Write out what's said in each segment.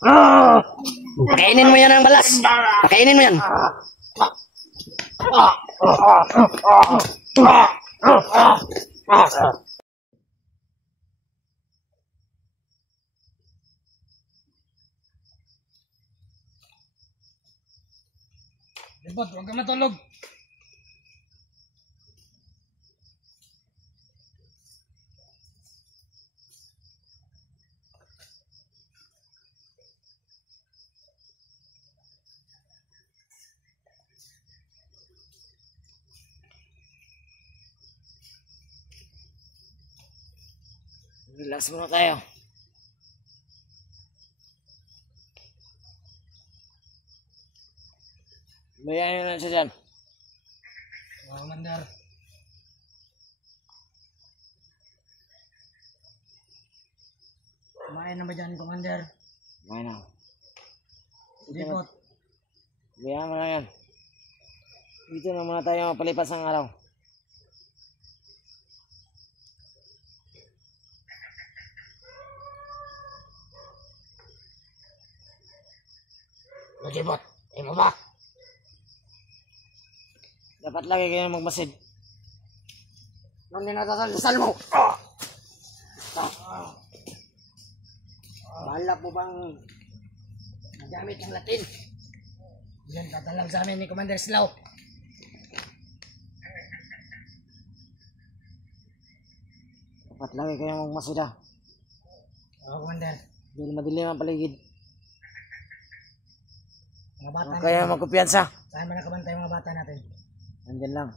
Pakainin mo yan ang balas. Pakainin mo yan. Jebot, huwag ka matulog. Relax muna tayo. Bayanin na siya dyan. Mga Commander. Kumain na ba dyan, Commander? Kumain na. Jebot. Bayaan mo na yan. Dito na muna tayo mapalipas ang araw. Jebot, mo ba? Dapat lagi kayo magmasid. Nang ninatatasal mo. Balak mo bang magamit ng Latin? Yan tatalag sa amin ni Commander Slow. Dapat lagi kayo magmasid ha. Oo, Commander. Dahil madilim ang paligid. Mga bata Huwag kayo magkumpiyansa. saan ba nakabantay yung mga bata natin? Nandyan lang.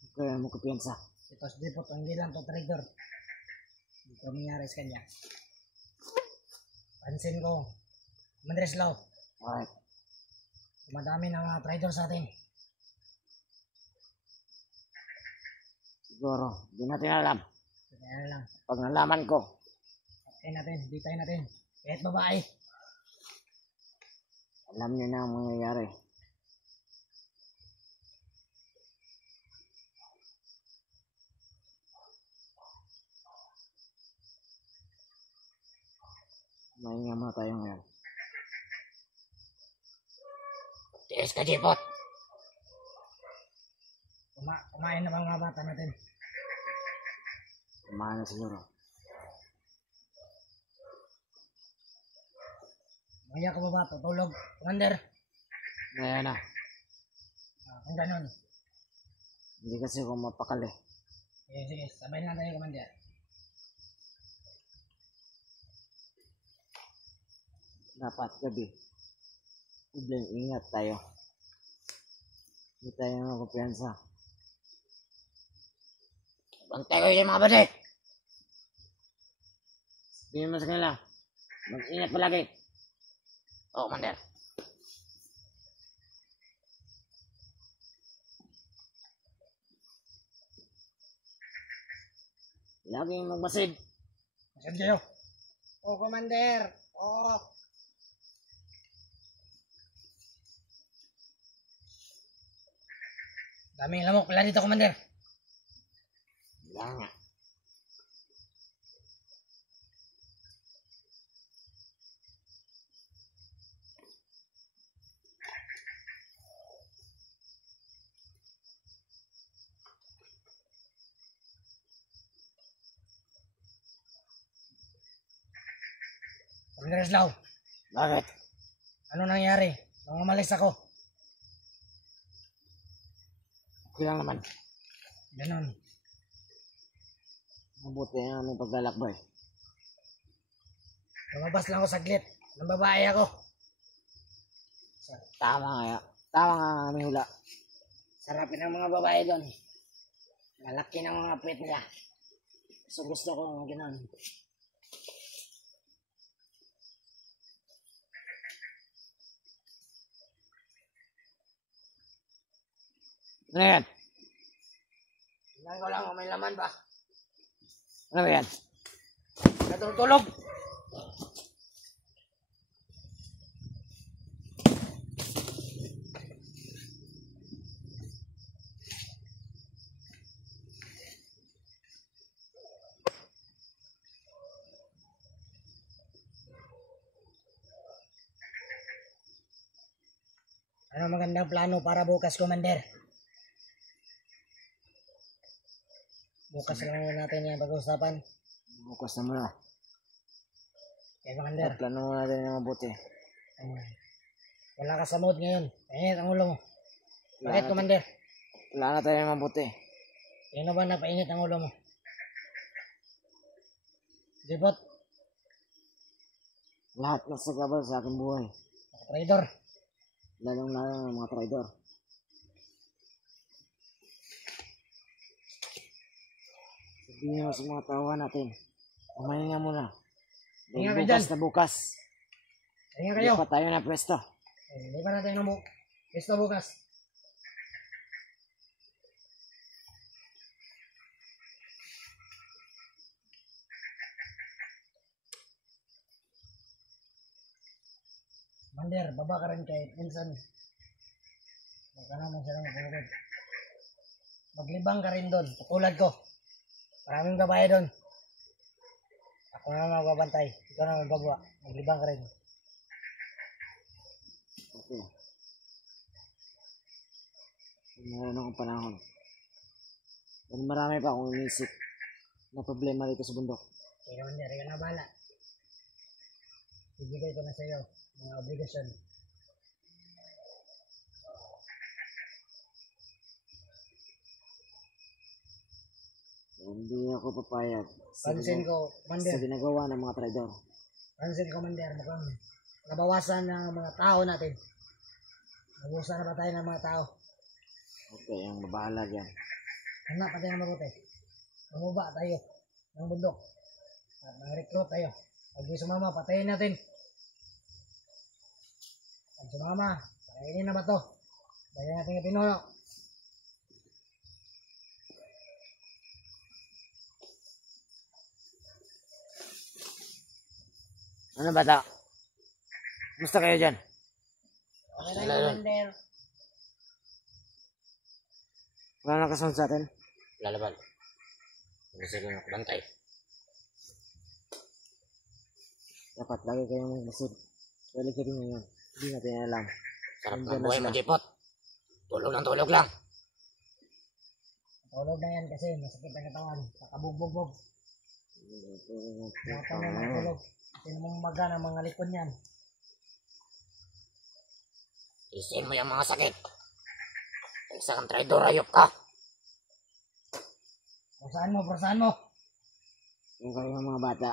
Huwag kayo magkumpiyansa. Ito si Jebot, hindi lang to traitor. Hindi ko mangyari sa kanya. Pansin ko, Commander Slow, Alright. madami ng mga traitor sa atin. Siguro, hindi natin alam. Kaya lang, Pag nalaman ko, bitayin natin. Kahit babae. alam niyo na ang mangyayari. Mahinga muna tayo ngayon. Tiis ka, Jebot. Kumain na ba ang mga bata natin? Kumain na siguro. Maya ka ba ba? Tutulog. Commander. Ngayon na. Kung ganun. Hindi kasi ako mapakali. Sige, sabay na tayo, Commander. Dapat gabi. Ibig ingat tayo. Hindi tayo magkumpiyansa. Bantay ko yung mga bade. Sabihin mo sa kanila, mag-ingat palagi. Oo, Commander. Laging magmasid. Masyad kayo. Oo, Commander. Oo. Daming lamok pala dito, Commander. Wala nga. Commander Slow, Bakit? ano nangyari nung umalis ako? Okay lang naman. Ganon. Mabuti ang aming paglalakbay. Lumabas lang ako saglit. Nang babae ako. Tama nga. Tama nga ang aming hula. Sarapin ang mga babae doon. Malaki ng mga puwet nila. So gusto ko ng ganon. Ano yan? Tingnan ko lang kung may laman ba. Ano ba yan? Natutulog. Ano magandang plano para bukas, Commander? Bukas lang natin yan pag-usapan. Bukas na muna. Okay, Commander. Plano mo natin yung mabuti. Wala ka sa mood ngayon. Painit ang ulo mo. Bakit, Commander? Wala na tayo yung mabuti. Sino ba napainit ang ulo mo? Jibot, Lahat na sa gabal sa aking buhay. traidor. Lalong-lalong ng mga traidor. Sabihin mo sa mga tawa natin. Umahinga muna. Hinga ka Bukas dyan. na bukas. Kaya Hindi kayo. pa tayo na pwesto. Hindi pa natin ng Gusto bukas. Commander, baba ka rin kahit minsan. Huwag ka naman silang magpulugod. Maglibang ka rin doon, katulad ko. Maraming babae doon. Ako na magbabantay. Ikaw na magbabwa. Maglibang ka rin. Okay. Meron akong panahon. Pero marami pa akong inisip na problema dito sa bundok. Kaya Commander, ikaw na bahala. Ibigay ko na sa iyo mga obligasyon. Hindi ako papayag Pansin ko, sa Commander. ginagawa ng mga traidor. Pansin, Commander, mukhang nabawasan ng mga tao natin. Nabusan na ba tayo ng mga tao? Okay, ang mabahala dyan. Hanap natin ang mabuti. Mamuba tayo ng bundok. At mag-recruit tayo. Pag di sumama, patayin natin. Pag sumama, patayin na ba to? Patayin natin yung pinuno. Ano bata? Gusto kayo dyan? Okay na yung Commander. Wala na kasunod sa atin? Lalaban. Gusto ko makabantay. Dapat lagi kayong magmasid. Balik ka rin ngayon. Hindi natin alam. Sarap Nandiyan ng na buhay mo, sila. Jipot. Tulog lang. Tulog na yan kasi masakit ang katawan. Kakabugbog-bog. Dapat na matulog. Sino mong maga ng mga likod niyan? Isin mo yung mga sakit. Isa kang traidor, ayop ka. Purasahan mo. Kung kayo ng mga bata,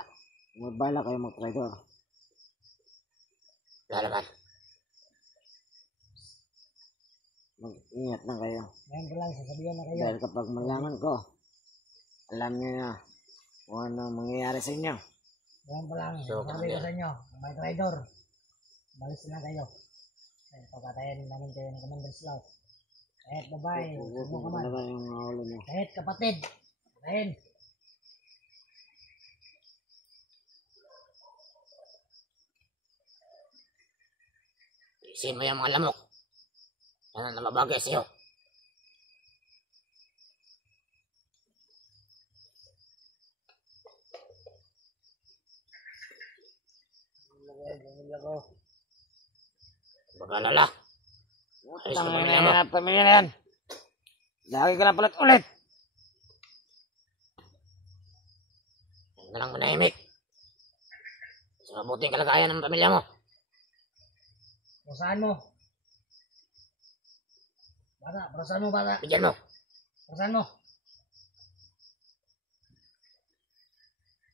magbala kayo mag-traidor. Lalaban. Mag-ingat lang kayo. Ngayon ko lang, sasabihan na kayo. Dahil kapag malaman ko, alam niyo na kung ano mangyayari sa inyo. Ngayon ko lang, So, sabi ko Commander. sa inyo, may traidor. Balis na kayo. Pagkatayan namin kayo ng Commander Slaw. Kahit babae, Huwag ano mo ka man. talaga yung mga ulo niyo. Kahit kapatid. Patayin. Isin mo yung mga lamok. Yan ang namabagay sa'yo. Pamilya ko. Pag-alala. Ayos na Tama pamilya na mo. yan, pamilya na yan. Lagi ka na palit ulit. Yan na lang manahimik. Sa mabuting kalagayan ng pamilya mo. Purasahan mo. Bata. Bigyan mo. Purasahan mo.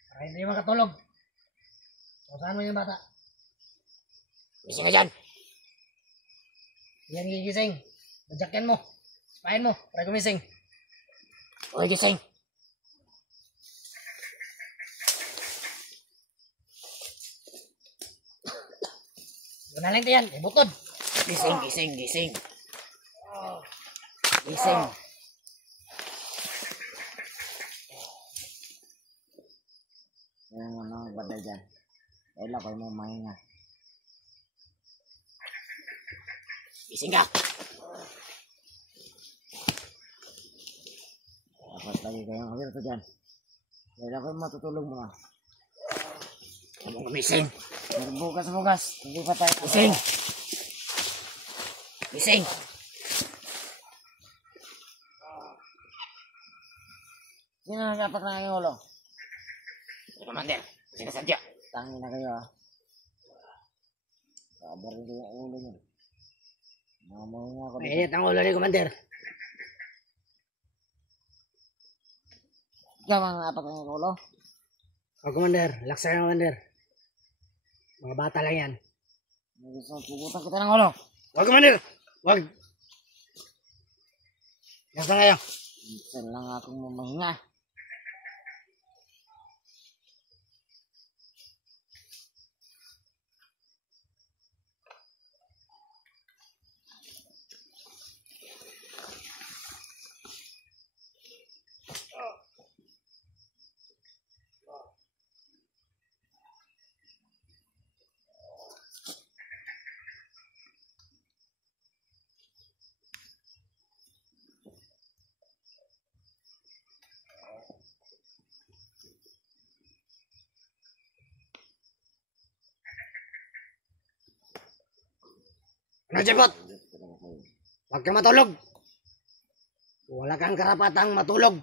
Para hindi makatulog. Purasahan mo yung bata. Gising ka dyan. Yan gigising. Majakyan mo. Spain mo. Para gumising. Uy, gising. Gunaling yan. Ibutod. Gising. Gising. Yan ang mga banda dyan. Kailan kayo mo mahinga. Gising ka. Dapat lagi kayong alerto dyan. Kailan kayo matutulog mga. Huwag mong gumising. Pero bukas. Hindi pa tayo. Gising. Gising. Sino na dapat na yung ulo? Commander, sinasadya. Tangin na kayo, ah. Kabaril ko yung ulo niyo. Namamuhin nga ako dito. Mainit ang ulo ni Commander. Ikaw ang apat na yung ulo? O Commander, relax ka Commander. Mga bata lang yan. May gusto mong pugutan kita ng ulo. Wag Commander! Wag! Relax na kayo. Minsan lang akong mamahinga. Ano Jebot? Huwag kang matulog. Wala kang karapatang matulog.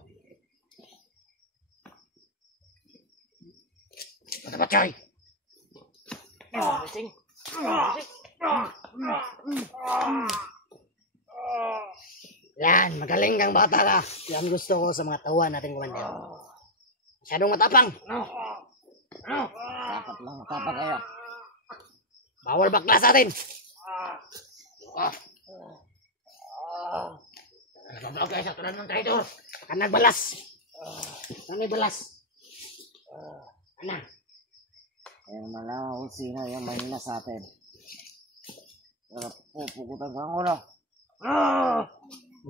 Ano ba, Choy? Yan, magaling kang bata ka. Yan gusto ko sa mga tawa natin, Commander. Masyadong matapang. Dapat lang matapag kayo. Bawal bakla sa atin. Nagbablog kayo sa tulad ng traidor. Baka nagbalas. Ano balas? Ano? Kaya malaman kung sino yung mahina sa atin. Pero pupugutan ko ang ulo.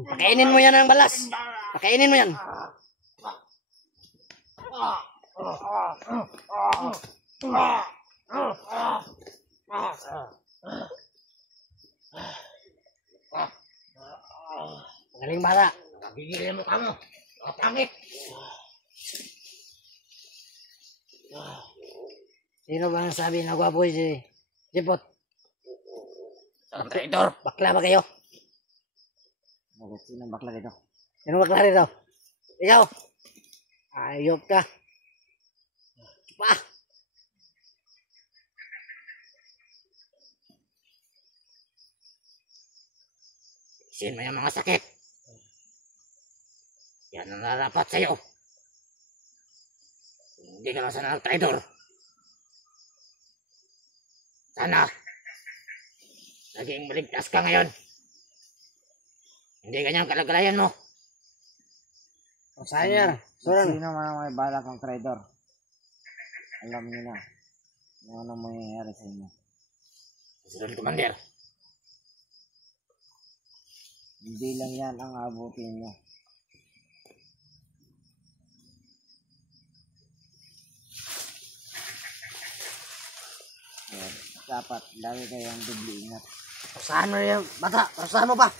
Pakainin mo yan ang balas. Pakainin mo yan. Magaling bata. Gigilin mo ka mo. Pangit. Sino ba ang sabi na gwapo si Jepot? Ang traidor. Bakla ba kayo? Bakit sino bakla dito? Sino bakla rito? Ikaw? Ayop ka. Pa! Isin mo yung mga sakit. Yan ang narapat sa'yo. Hindi ka lang sana traidor. Sana. Naging maligtas ka ngayon. Hindi ganyan kalagalayan mo. Saan yan? Soran. Sino man ang may balak ng traidor? Alam niyo na. Kung ano mangyayari sa inyo. Susunod, Commander. Hindi lang yan ang abutin nyo. Kaya dapat lagi kayong dubli ingat. Saan mo yung bata? Saan mo pa?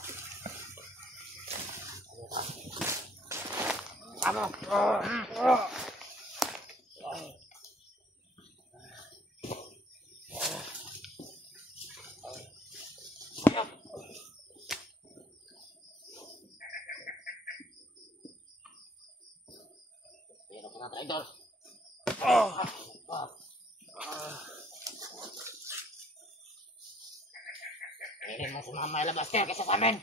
Kamu. Pero ka na, traidor. Hindi mo sumama ilabas ka kaysa sa amin.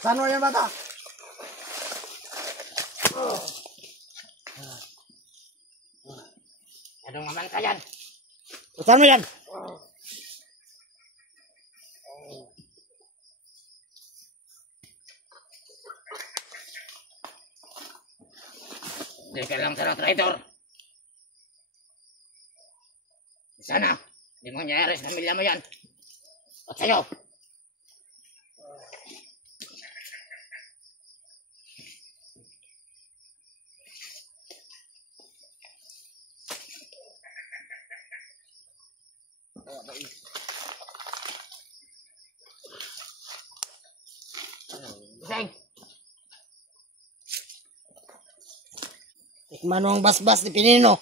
Saan mo yung bata? Anong naman ka yan? Saan mo yan? Hindi ka lang sana traidor. Sana, hindi mo nangyayari sa pamilya mo yan. At sa'yo. Tikman mo ang basbas ni Pinino.